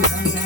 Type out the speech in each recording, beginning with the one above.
Thank you.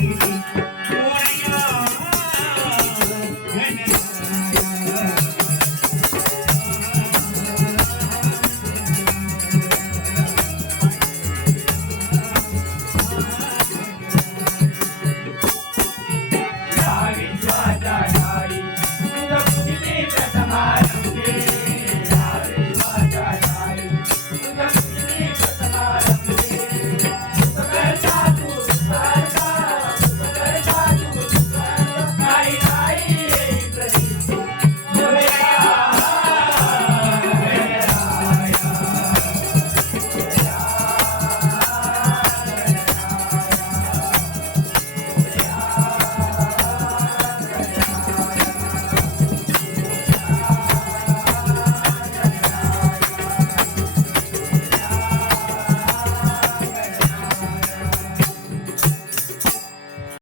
easy.